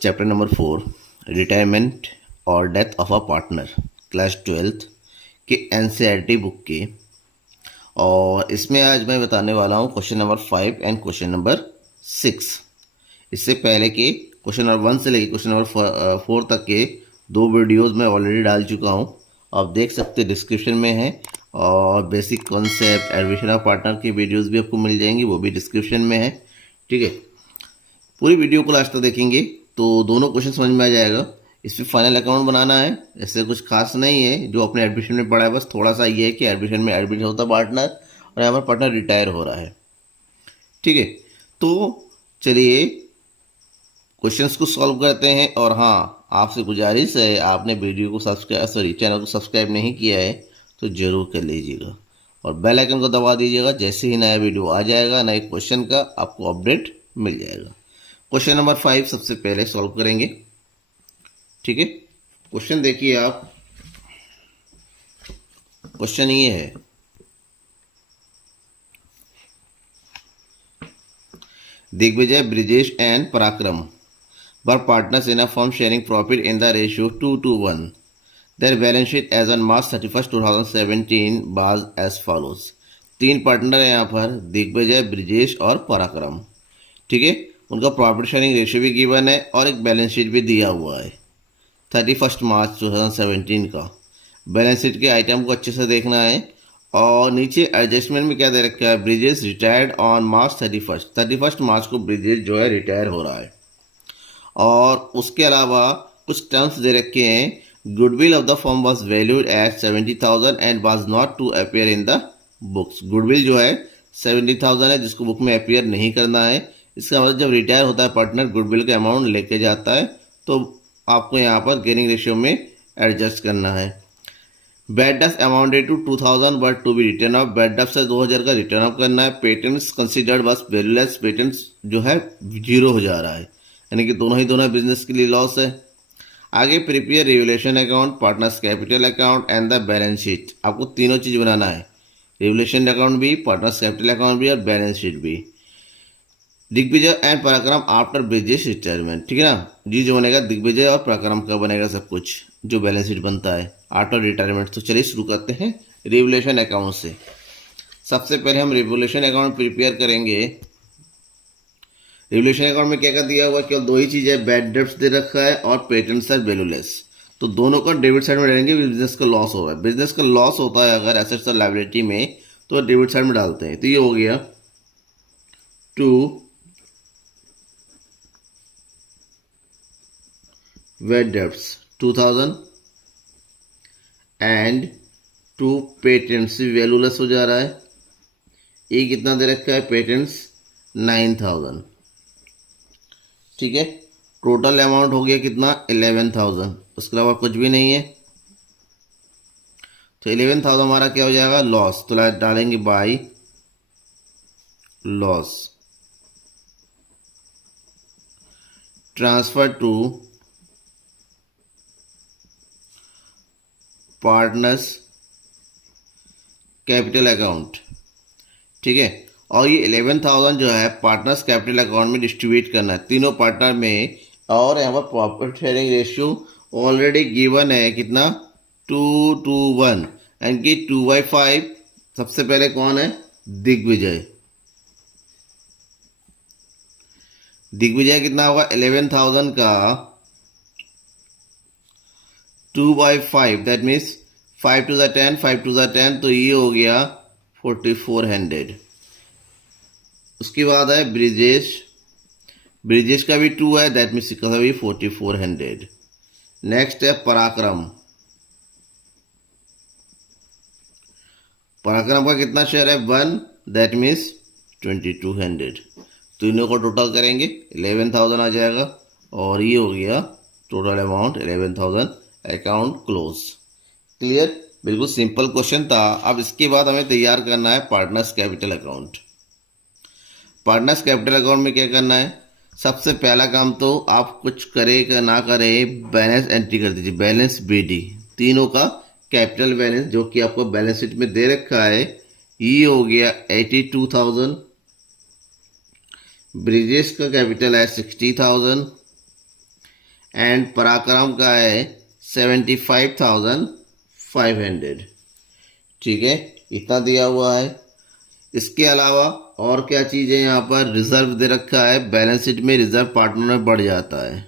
Chapter number 4 retirement और death of a partner class 12th के NCERT book के। और इसमें आज मैं बताने वाला हूँ question number 5 and question number 6। इससे पहले के क्वेश्चन नंबर 1 से लेकर क्वेश्चन नंबर 4 तक के 2 वीडियोस मैं ऑलरेडी डाल चुका हूँ, आप देख सकते डिस्क्रिप्शन में है। और basic concept admission of partner की वीडियोस भी आपको मिल जाएंगी, वो भी डिस्क्रिप्शन में है। ठीक है, पूरी वीडियो को लास्ट तक देखेंगे तो दोनों क्वेश्चन समझ में आ जाएगा। इसमें फाइनल अकाउंट बनाना है, ऐसे कुछ खास नहीं है जो अपने एडमिशन में पढ़ा है, बस थोड़ा सा ये है कि एडमिशन में एडमिशन होता है पार्टनर और यहाँ पर पार्टनर रिटायर हो रहा है। ठीक है, तो चलिए क्वेश्चंस को सॉल्व करते हैं। और हाँ, आपसे गुजारिश है, आपने वीडियो को चैनल को सब्सक्राइब नहीं किया है तो ज़रूर कर लीजिएगा और बेल आइकन को दबा दीजिएगा। जैसे ही नया वीडियो आ जाएगा नए क्वेश्चन का आपको अपडेट मिल जाएगा। क्वेश्चन नंबर 5 सबसे पहले सॉल्व करेंगे। ठीक है, क्वेश्चन देखिए आप। क्वेश्चन ये है, दिग्विजय, ब्रिजेश एंड पराक्रम were partners in a firm sharing profit in the ratio 2:1. Their balance sheet as on March 31st 2017 was as follows. 3 partner है यहाँ पर, दिग्विजय, ब्रिजेश और पराक्रम। ठीक है, उनका प्रॉफिट शेयरिंग रेशियो भी गिवन है और एक बैलेंस शीट भी दिया हुआ है 31 मार्च 2017 का। बैलेंस शीट के आइटम को अच्छे से देखना है। और नीचे एडजस्टमेंट में क्या दे रखा है, ब्रिजेश रिटायर्ड ऑन मार्च 31 मार्च को ब्रिजेश जो है रिटायर हो रहा है। और उसके अलावा कुछ टर्म्स दे रखे हैं। Goodwill of the firm was valued at 70,000 and was not to appear in the books. Goodwill जो है 70,000 है, जिसको बुक में अपीयर नहीं करना है। इसका मतलब जब रिटायर होता है पार्टनर, गुडविल का अमाउंट लेके जाता है तो आपको यहाँ पर गेनिंग रेशियो में एडजस्ट करना है। Bad debts amounted to 2,000 but to be written off. Bad debts से 2,000 का रिटर्न ऑफ करना है। पेटेंट्स कंसिडर्ड बस वैल्यूलेस, पेटेंट्स जो है 0 हो जा रहा है, यानी कि दोनों बिजनेस के लिए लॉस है। आगे prepare revolution account, partners capital account and the balance sheet. आपको तीनों चीज बनाना है, रिवोल्यूशन अकाउंट भी, पार्टनर्स कैपिटल अकाउंट भी और बैलेंस शीट भी। दिग्विजय एंड पराक्रम आफ्टर ब्रिजेश रिटायरमेंट। ठीक है ना, जी जो बनेगा दिग्विजय और पराक्रम का बनेगा सब कुछ जो बैलेंस शीट बनता है आफ्टर रिटायरमेंट। तो चलिए शुरू करते हैं रिवोल्यूशन अकाउंट से। सबसे पहले हम रिवोल्यूशन अकाउंट प्रिपेयर करेंगे। रिवोल्यूशन अकाउंट में क्या क्या दिया हुआ है, केवल 2 ही चीज़ है, बैड डेब्ट्स दे रखा है और पेटेंट्स आर वैल्यूलेस। तो दोनों का डेबिट साइड में रहेंगे, बिजनेस का लॉस हो रहा है। बिजनेस का लॉस होता है अगर एसेट्स और लायबिलिटी में तो डेबिट साइड में डालते हैं। तो ये हो गया 2 bad debts 2,000 and 2 patents valueless हो जा रहा है। ये कितना दे रखा है, पेटेंट्स 9,000। ठीक है, टोटल अमाउंट हो गया कितना, 11,000। उसके अलावा कुछ भी नहीं है। तो 11,000 हमारा क्या हो जाएगा, लॉस। तो डालेंगे by loss transfer to partners capital account. ठीक है, और ये 11,000 जो है पार्टनर्स कैपिटल अकाउंट में डिस्ट्रीब्यूट करना है तीनों पार्टनर में। और यहाँ पर profit sharing ratio already given है कितना, 2:1, यानी कि 2/5। सबसे पहले कौन है, दिग्विजय। दिग्विजय कितना होगा, 11,000 का 2/5, that means 5 to the 10, 5 to the 10, तो ये हो गया 4,400। उसके बाद है ब्रिजेश। ब्रिजेश का भी 2 है, दैट मीन्स इसका भी 4,400। नेक्स्ट है पराक्रम। पराक्रम का कितना शेयर है, 1, दैट मीन्स 2,200। तीनों को टोटल करेंगे 11,000 आ जाएगा और ये हो गया total amount 11,000। Account close. Clear, बिल्कुल सिंपल क्वेश्चन था। अब इसके बाद हमें तैयार करना है partners capital account. Partners capital account में क्या करना है, सबसे पहला काम तो आप कुछ करे ना करे बैलेंस एंट्री कर दीजिए, बैलेंस BD। तीनों का कैपिटल बैलेंस जो कि आपको बैलेंस शीट में दे रखा है, ये हो गया 82,000। ब्रिजेश का कैपिटल है 60,000 एंड पराक्रम का है 75,500। ठीक है, इतना दिया हुआ है। इसके अलावा और क्या चीज़ है यहाँ पर, रिजर्व दे रखा है, बैलेंस शीट में रिजर्व पार्टनर में बढ़ जाता है।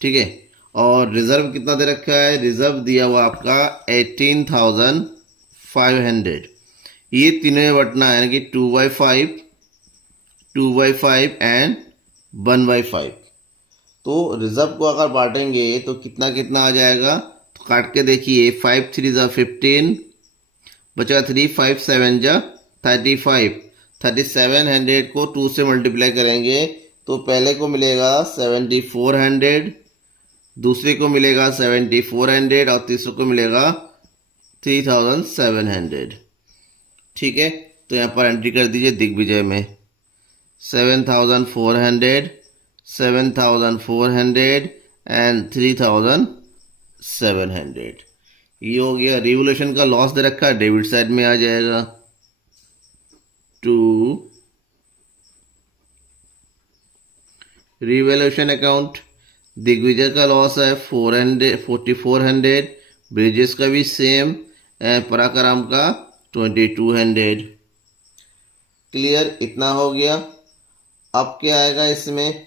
ठीक है, और रिजर्व कितना दे रखा है, रिजर्व दिया हुआ आपका 18,500। ये तीनों में बटना है, यानी कि 2/5, 2/5 एंड 1/5। तो रिजर्व को अगर बांटेंगे तो कितना कितना आ जाएगा, तो काट के देखिए, 5 3 ज़ा 15, बचा 3, 5 7 ज़ा 35। 3700 को 2 से मल्टीप्लाई करेंगे तो पहले को मिलेगा 7400, दूसरे को मिलेगा 7400 और तीसरे को मिलेगा 3700। ठीक है, तो यहाँ पर एंट्री कर दीजिए दिग्विजय में 7400, 7400 एंड 3700। ये हो गया। रिवोल्यूशन का लॉस दे रखा है, डेबिट साइड में आ जाएगा। टू रिवोल्यूशन अकाउंट, दिग्विजय का लॉस है 4400, ब्रिजेश का भी सेम, पराक्रम का 2200। क्लियर, इतना हो गया। अब क्या आएगा इसमें,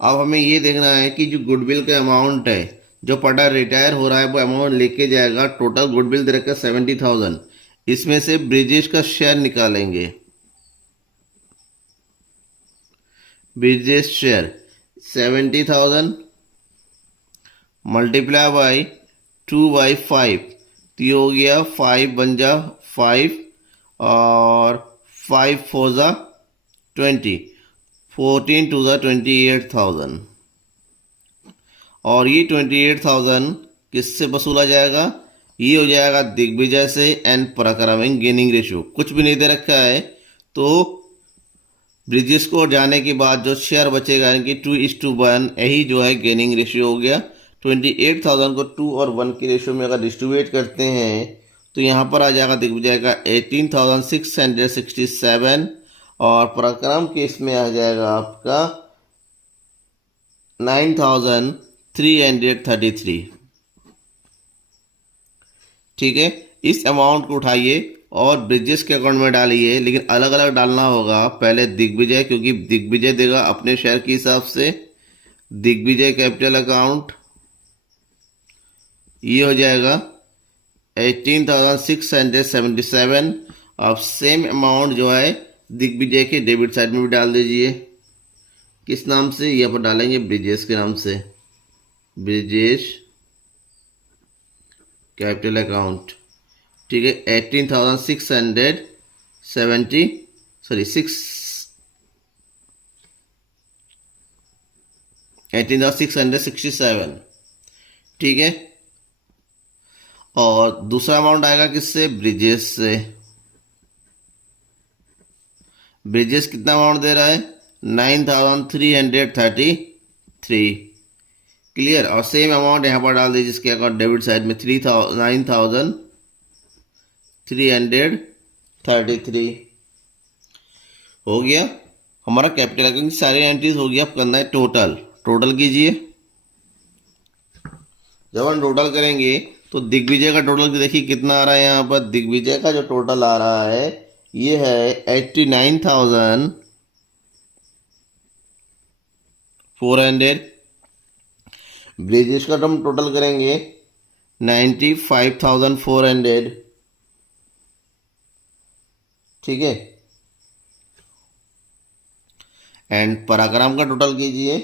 अब हमें ये देखना है कि जो गुडविल का अमाउंट है, जो पटा रिटायर हो रहा है वो अमाउंट लेके जाएगा। टोटल गुडविल दे रखा है 70,000, इसमें से ब्रिजेश का शेयर निकालेंगे। ब्रिजेश शेयर 70,000 मल्टीप्लाई बाई 2/5, तो ये हो गया 5 बन जा 5 और 5 4 जा 20, 14 2 जा 28,000। और ये 28,000 किससे वसूला जाएगा, ये हो जाएगा दिग्विजय से एंड पराक्रम। गेनिंग रेशियो कुछ भी नहीं दे रखा है, तो ब्रिजेश को जाने के बाद जो शेयर बचेगा यानी कि 2:1, यही जो है गेनिंग रेशियो हो गया। 28,000 को 2 और 1 के रेशियो में अगर डिस्ट्रीब्यूट करते हैं तो यहाँ पर आ जाएगा दिग्विजय का 18,667 और पराक्रम के इसमें आ जाएगा आपका 9,333। ठीक है, इस अमाउंट को उठाइए और ब्रिजेश के अकाउंट में डालिए, लेकिन अलग अलग डालना होगा। पहले दिग्विजय, क्योंकि दिग्विजय देगा अपने शेयर के हिसाब से। दिग्विजय कैपिटल अकाउंट ये हो जाएगा 18,677। अब सेम अमाउंट जो है दिग्विजय के डेबिट साइड में भी डाल दीजिए। किस नाम से, यहाँ पर डालेंगे ब्रिजेश के नाम से, ब्रिजेश कैपिटल अकाउंट। ठीक है, 18,667। ठीक है, और दूसरा अमाउंट आएगा किससे, ब्रिजेश से। ब्रिजेश कितना अमाउंट दे रहा है, 9,333। क्लियर, और सेम अमाउंट यहाँ पर डाल दीजिए जिसके अकाउंट डेबिट साइड में 9,333 हो गया। हमारा कैपिटल अकाउंट की सारी एंट्रीज हो गया। अब करना है टोटल कीजिए। जब हम टोटल करेंगे तो दिग्विजय का टोटल देखिए कितना आ रहा है। यहाँ पर दिग्विजय का जो टोटल आ रहा है ये है 89,400। ब्रिजेश का हम टोटल करेंगे 95,400। ठीक है, एंड पराक्रम का टोटल कीजिए,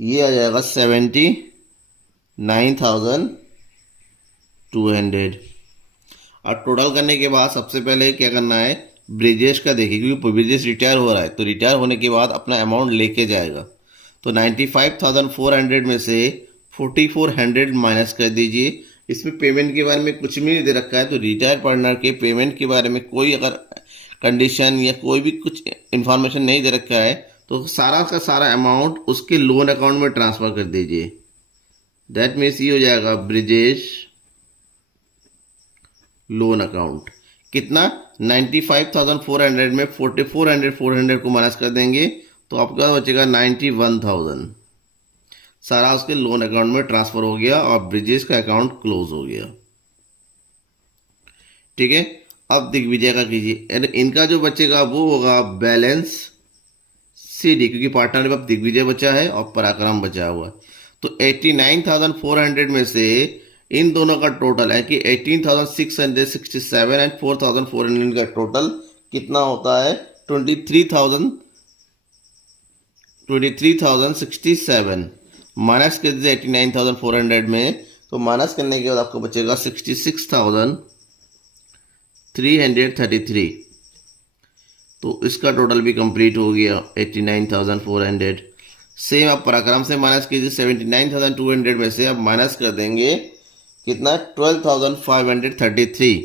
ये आ जाएगा 79,200। और टोटल करने के बाद सबसे पहले क्या करना है, ब्रिजेश का देखिए, क्योंकि ब्रिजेश रिटायर हो रहा है तो रिटायर होने के बाद अपना अमाउंट लेके जाएगा। तो 95,400 में से 4,400 माइनस कर दीजिए। इसमें पेमेंट के बारे में कुछ भी नहीं दे रखा है, तो रिटायर पार्टनर के पेमेंट के बारे में कोई अगर कंडीशन या कोई भी कुछ इन्फॉर्मेशन नहीं दे रखा है तो सारा का सारा अमाउंट उसके लोन अकाउंट में ट्रांसफ़र कर दीजिए। दैट मीन्स ये हो जाएगा ब्रिजेश लोन अकाउंट। कितना, 95,400 में 4,400 को माइनस कर देंगे तो आपका बचेगा 91,000। सारा उसके लोन अकाउंट में ट्रांसफर हो गया और ब्रिजेश का अकाउंट क्लोज हो गया। ठीक है, अब दिग्विजय का कीजिए। इनका जो बचेगा वो होगा बैलेंस CD, क्योंकि पार्टनर में अब दिग्विजय बचा है और पराक्रम बचा हुआ है। तो 89,400 में से इन दोनों का टोटल है कि 18,667 एंड 4,400 का टोटल कितना होता है? 23,067 माइनस कर दीजिए 89,400 में, तो माइनस करने के बाद आपको बचेगा 66,333। तो इसका टोटल भी कंप्लीट हो गया 89,400। सेम आप पराक्रम से माइनस कीजिए 79,200 में से आप माइनस कर देंगे कितना? 12,533।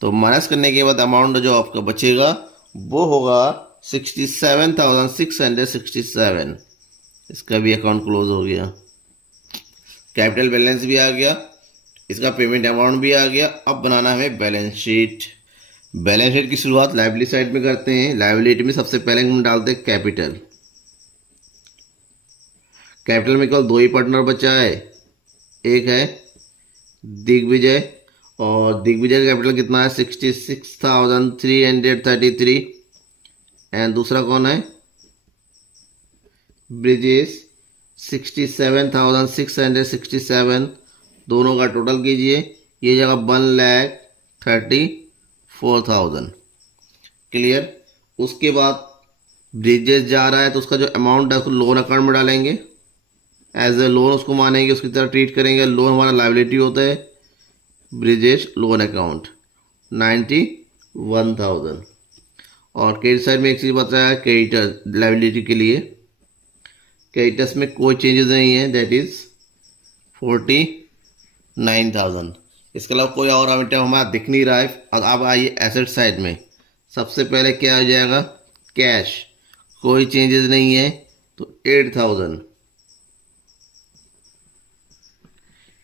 तो माइनस करने के बाद अमाउंट जो आपका बचेगा वो होगा 67,667। इसका भी अकाउंट क्लोज हो गया। कैपिटल बैलेंस भी आ गया, इसका पेमेंट अमाउंट भी आ गया। अब बनाना है बैलेंस शीट। बैलेंस शीट की शुरुआत लायबिलिटी साइड में करते हैं। लायबिलिटी में सबसे पहले हम डालते हैं कैपिटल। कैपिटल में केवल दो ही पार्टनर बचा है, एक है दिग्विजय, और दिग्विजय का कैपिटल कितना है? 66,333। एंड दूसरा कौन है? ब्रिजेश 67,667। दोनों का टोटल कीजिए, ये जगह 1,34,000। क्लियर। उसके बाद ब्रिजेश जा रहा है तो उसका जो अमाउंट है उसको लोन अकाउंट में डालेंगे, एज ए लोन उसको मानेंगे, उसकी तरह ट्रीट करेंगे। लोन हमारा लायबिलिटी होता है, ब्रिजेश लोन अकाउंट 91,000। और क्रेडिट साइड में एक चीज़ बताया क्रेडिटर लायबिलिटी के लिए, क्रेडिटर्स में कोई चेंजेस नहीं है, दैट इज 49,000। इसके अलावा कोई और आइटम हमारा दिख नहीं रहा है। अब आइए एसेट साइड में। सबसे पहले क्या हो जाएगा? कैश, कोई चेंजेस नहीं है तो 8,000।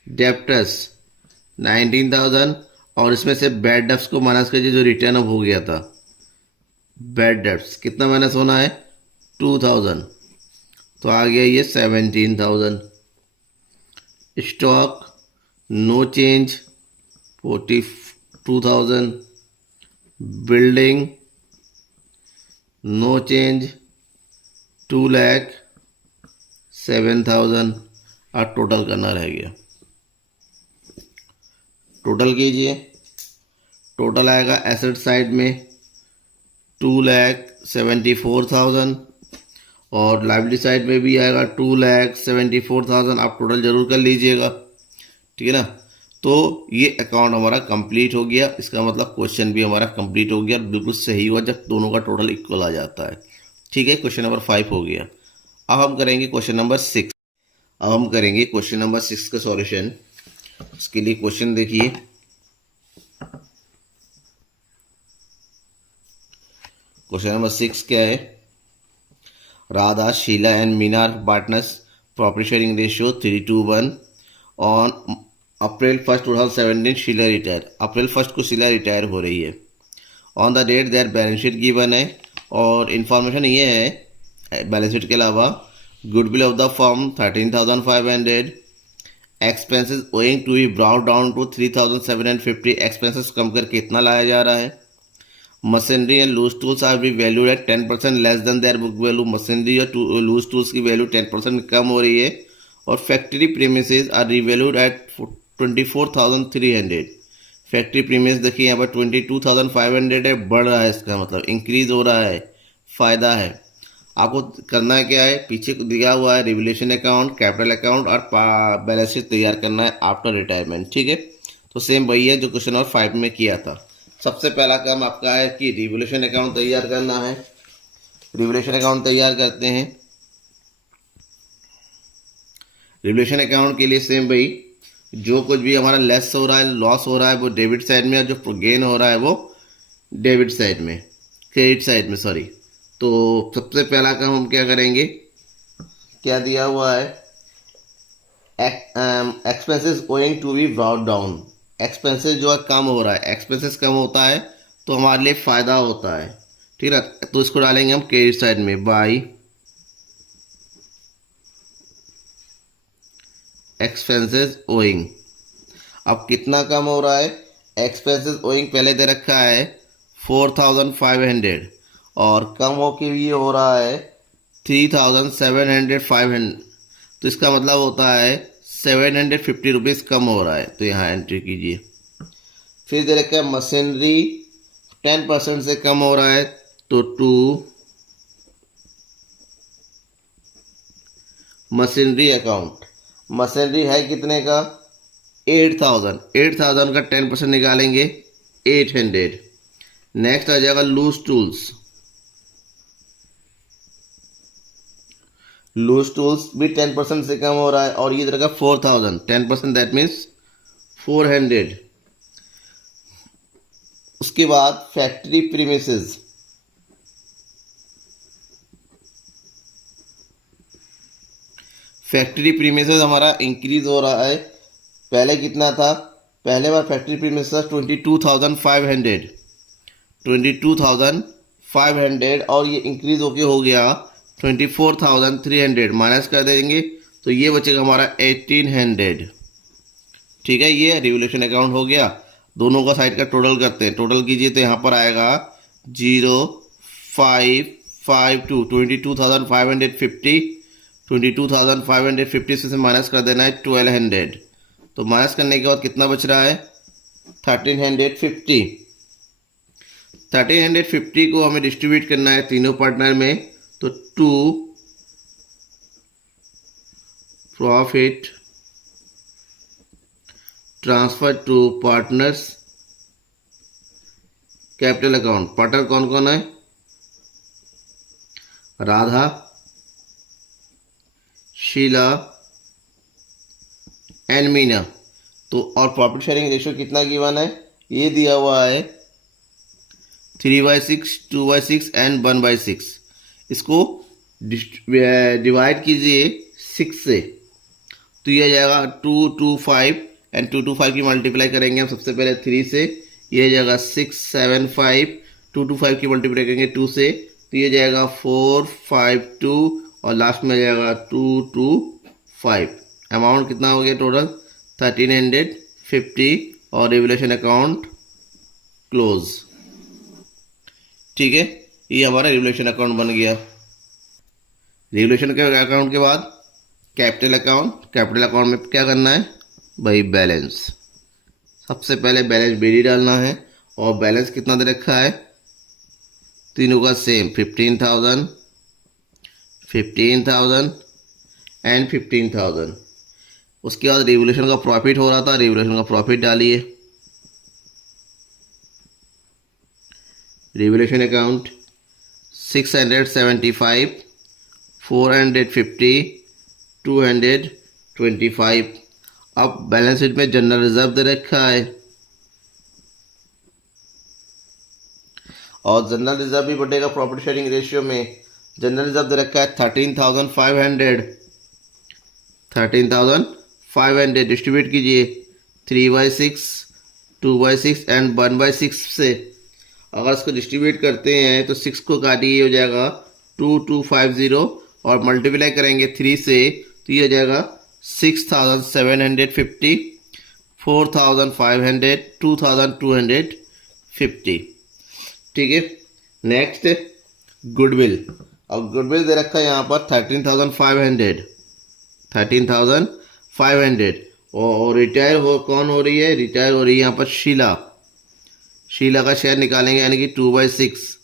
डेप्टर्स 19,000, और इसमें से बैड डेप्स को माइनस कीजिए जो रिटर्न अप हो गया था। बैड डेप्स कितना माइनस होना है? 2,000, तो आ गया ये 17,000। Stock no change 42,000। Building no change 2,07,000। अब टोटल करना रह गया। टोटल कीजिए। टोटल आएगा एसेट साइड में 2,74,000 और लायबिलिटी साइड में भी आएगा 2,74,000। आप टोटल जरूर कर लीजिएगा, ठीक है ना। तो ये अकाउंट हमारा कंप्लीट हो गया। इसका मतलब क्वेश्चन भी हमारा कंप्लीट हो गया, बिल्कुल सही हुआ जब दोनों का टोटल इक्वल आ जाता है। ठीक है, क्वेश्चन नंबर 5 हो गया। अब हम करेंगे क्वेश्चन नंबर 6। अब हम करेंगे क्वेश्चन नंबर 6 का सॉल्यूशन। इसके लिए क्वेश्चन देखिए। क्वेश्चन नंबर 6 क्या है? Radha, Sheela and Meena partners, property sharing ratio 3:1। On April 1, 2017 Sheela retire. अप्रैल 1 को शीला रिटायर हो रही है। On the date their balance sheet given है, और इन्फॉर्मेशन ये है बैलेंस शीट के अलावा goodwill of the firm 13,500। Expenses owing to be brought down to 3,750। Expenses कम करके इतना लाया जा रहा है। Machinery and loose tools are be valued at 10% less than their book value. Machinery और लूज टूल्स की वैल्यू 10% कम हो रही है। और factory premises are revalued at 24,300। Factory premise देखिए यहाँ पर 22,500 है, बढ़ रहा है, इसका मतलब इंक्रीज हो रहा है, फ़ायदा है। आपको करना है क्या है? पीछे दिया हुआ है रिवैल्यूएशन अकाउंट, कैपिटल अकाउंट और बैलेंस शीट तैयार करना है आफ्टर रिटायरमेंट। ठीक है, तो सेम वही है जो क्वेश्चन नंबर 5 में किया था। सबसे पहला काम आपका है कि रिवैल्यूएशन अकाउंट तैयार करना है। रिवैल्यूएशन अकाउंट तैयार करते हैं। रिवैल्यूएशन अकाउंट के लिए सेम भाई, जो कुछ भी हमारा लेस हो रहा है, लॉस हो रहा है, वो डेबिट साइड में, और जो गेन हो रहा है वो डेबिट साइड में, क्रेडिट साइड में, सॉरी। तो सबसे पहला काम हम क्या करेंगे? क्या दिया हुआ है? Expenses owing to be brought down. Expenses जो है कम हो रहा है, एक्सपेंसेस कम होता है तो हमारे लिए फ़ायदा होता है, ठीक है। तो इसको डालेंगे हम क्रेडिट साइड में, बाई एक्सपेंसेस ओइंग। अब कितना कम हो रहा है? एक्सपेंसेस ओइंग पहले दे रखा है 4500 और कम होके ये हो रहा है 3700 तो इसका मतलब होता है 750 रुपीज़ कम हो रहा है। तो यहाँ एंट्री कीजिए। फिर दे रखा है मशीनरी 10% से कम हो रहा है तो 2 मशीनरी अकाउंट। मशीनरी है कितने का? 8000 का 10% निकालेंगे 800। नेक्स्ट आ जाएगा लूज टूल्स। लूज टूल्स भी 10% से कम हो रहा है और ये इधर का 4000 10% दैट मीन्स 400। उसके बाद फैक्ट्री प्रीमिसेस। फैक्ट्री प्रीमिसेस हमारा इंक्रीज हो रहा है। पहले कितना था? पहले बार फैक्ट्री प्रीमिसेस 22,500 और ये इंक्रीज होके हो गया 24,300। माइनस कर देंगे तो ये बचेगा हमारा 1800। ठीक है, ये रिवोल्यूशन अकाउंट हो गया। दोनों का साइड का टोटल करते हैं। टोटल कीजिए तो यहाँ पर आएगा 0552 22,550 से माइनस कर देना है 1200। तो माइनस करने के बाद कितना बच रहा है? 1350 को हमें डिस्ट्रीब्यूट करना है तीनों पार्टनर में। तो 2 profit transfer to partners capital account. Partner कौन कौन है? राधा, शीला एंड मीना। तो और प्रॉफिट शेयरिंग रेशियो कितना गिवन है? ये दिया हुआ है 3/6, 2/6 एंड 1/6। इसको डिवाइड कीजिए 6 से तो ये जाएगा 225 एंड 225 की मल्टीप्लाई करेंगे हम सबसे पहले 3 से। ये जाएगा 675। 225 की मल्टीप्लाई करेंगे 2 से तो ये जाएगा 452 और लास्ट में जाएगा 225। अमाउंट कितना हो गया टोटल? 1350 और रिवोल्यूशन अकाउंट क्लोज। ठीक है, ये हमारा रिवोल्यूशन अकाउंट बन गया। रिवोल्यूशन के अकाउंट के बाद कैपिटल अकाउंट। कैपिटल अकाउंट में क्या करना है भाई? बैलेंस। सबसे पहले बैलेंस बीडी डालना है और बैलेंस कितना दे रखा है? तीनों का सेम 15,000 एंड 15,000। उसके बाद रिवोल्यूशन का प्रॉफिट हो रहा था, रिवोल्यूशन का प्रॉफिट डालिए। Revolution account 675, 450, 225। अब बैलेंस शीट में जनरल रिजर्व दे रखा है और जनरल रिजर्व भी बढ़ेगा प्रॉफिट शेयरिंग रेशियो में। जनरल रिजर्व दे रखा है 13,500 डिस्ट्रीब्यूट कीजिए 3/6, 2/6 एंड 1/6 से। अगर इसको डिस्ट्रीब्यूट करते हैं तो 6 को काटिए हो जाएगा 2250 और मल्टीप्लाई करेंगे 3 से तो ये हो जाएगा 6,750, 4,500, 2,250। ठीक है, नेक्स्ट गुडविल। अब गुडविल दे रखा है यहाँ पर 13,500 और रिटायर कौन हो रही है? रिटायर हो रही है यहाँ पर शीला। शीला का शेयर निकालेंगे यानी कि 2/6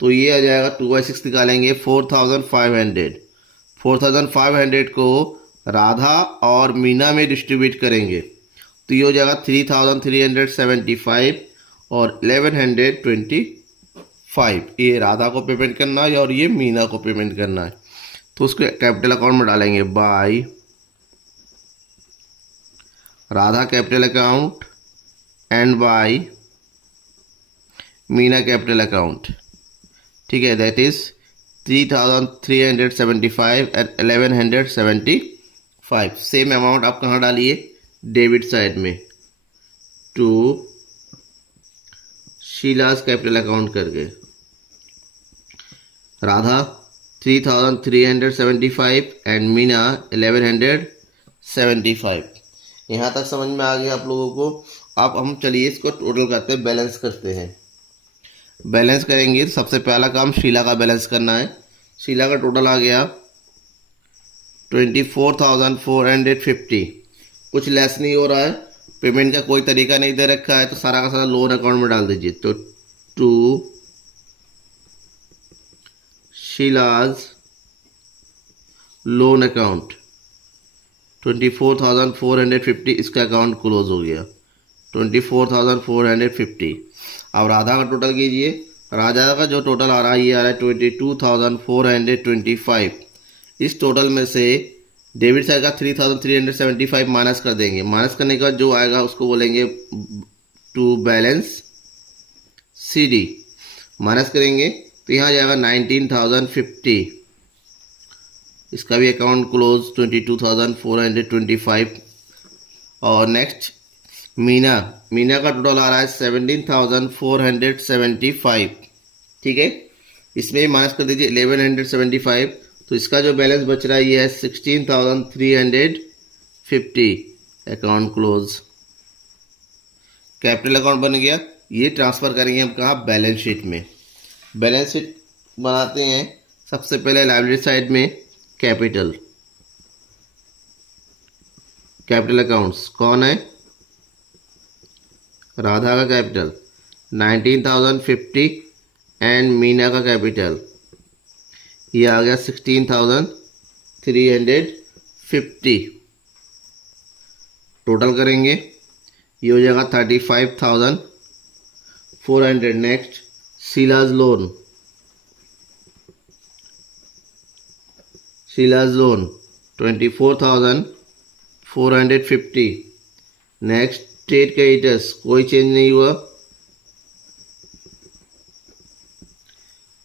तो ये आ जाएगा 2/6 निकालेंगे 4,500 को राधा और मीना में डिस्ट्रीब्यूट करेंगे तो ये हो जाएगा 3,375 और 1,125। ये राधा को पेमेंट करना है और ये मीना को पेमेंट करना है। तो उसको कैपिटल अकाउंट में डालेंगे by Radha capital account and by Meena capital account. ठीक है, that is 3,375 and 1,175। Same amount आप कहाँ डालिए? डेबिट साइड में टू शीलास कैपिटल अकाउंट करके। राधा 3,375 एंड मीना 75। यहाँ तक समझ में आ गया आप लोगों को। अब हम चलिए इसको टोटल करते हैं, बैलेंस करते हैं। बैलेंस करेंगे तो सबसे पहला काम शीला का बैलेंस करना है। शीला का टोटल आ गया 24,450। कुछ लेस नहीं हो रहा है, पेमेंट का कोई तरीका नहीं दे रखा है, तो सारा का सारा लोन अकाउंट में डाल दीजिए। तो टू शीलाज लोन अकाउंट 24,450, इसका अकाउंट क्लोज हो गया 24,450। अब राधा का टोटल कीजिए। राधा का जो टोटल आ रहा है ये आ रहा है 22,425। इस टोटल में से डेबिट साइड का 3,375 माइनस कर देंगे। माइनस करने के बाद जो आएगा उसको बोलेंगे टू बैलेंस CD। माइनस करेंगे तो यहाँ जाएगा 19,050, इसका भी अकाउंट क्लोज 22,425। और नेक्स्ट मीना का टोटल आ रहा है 17,475। ठीक है, इसमें भी माइनस कर दीजिए 1175, तो इसका जो बैलेंस बच रहा है ये है 16,350, अकाउंट क्लोज। कैपिटल अकाउंट बन गया। ये ट्रांसफ़र करेंगे हम कहाँ, बैलेंस शीट में। बैलेंस शीट बनाते हैं सबसे पहले लायबिलिटी साइड में कैपिटल अकाउंट्स कौन है, राधा का कैपिटल 19,050 एंड मीना का कैपिटल ये आ गया 16,350। टोटल करेंगे ये हो जाएगा 35,400। Next Sheela's loan 24,450। Next state creditors कोई चेंज नहीं हुआ,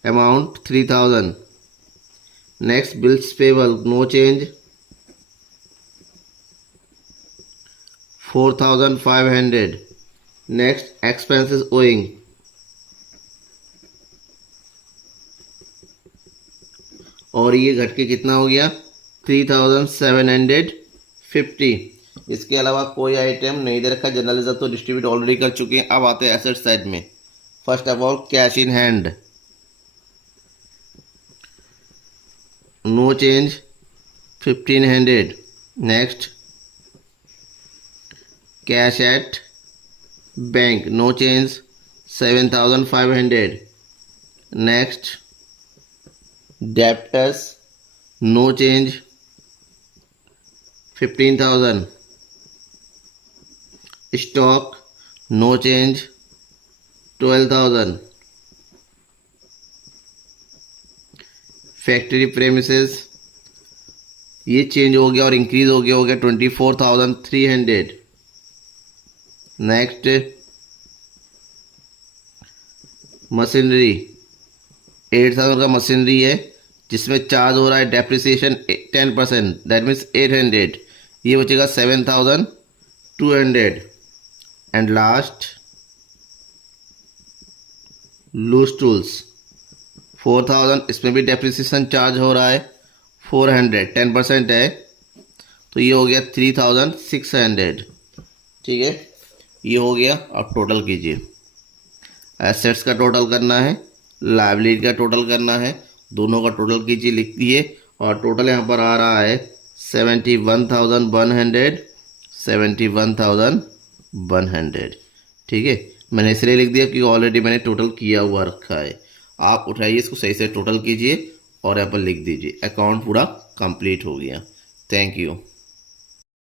amount 3,000। Next bills payable no change 4,500। Next expenses owing और ये घट के कितना हो गया 3,750। इसके अलावा कोई आइटम नहीं दे रखा। जनरल रिजर्व तो डिस्ट्रीब्यूट ऑलरेडी कर चुके हैं। अब आते हैं एसेट साइड में। First of all cash in hand no change 1,500। Next cash at bank no change 7,500। Next debtors no change 15,000। Stock no change 12,000। Factory premises ये चेंज हो गया और इंक्रीज हो गया 24,300। नेक्स्ट मशीनरी 8,000 का मशीनरी है जिसमें चार्ज हो रहा है डेप्रिसिएशन 10%, दैट मीन्स 800। ये बचेगा 7,200। एंड लास्ट लूज टूल्स 4,000, इसमें भी डेप्रिसिएशन चार्ज हो रहा है 400, 10% है, तो ये हो गया 3,600। ठीक है, ये हो गया। अब टोटल कीजिए। एसेट्स का टोटल करना है, लायबिलिटी का टोटल करना है, दोनों का टोटल कीजिए, लिख दिए। और टोटल यहाँ पर आ रहा है 71,100, 71,100। ठीक है, मैंने इसलिए लिख दिया क्योंकि ऑलरेडी मैंने टोटल किया हुआ रखा है। आप उठाइए इसको सही से टोटल कीजिए और यहाँ पर लिख दीजिए। अकाउंट पूरा कंप्लीट हो गया। Thank you.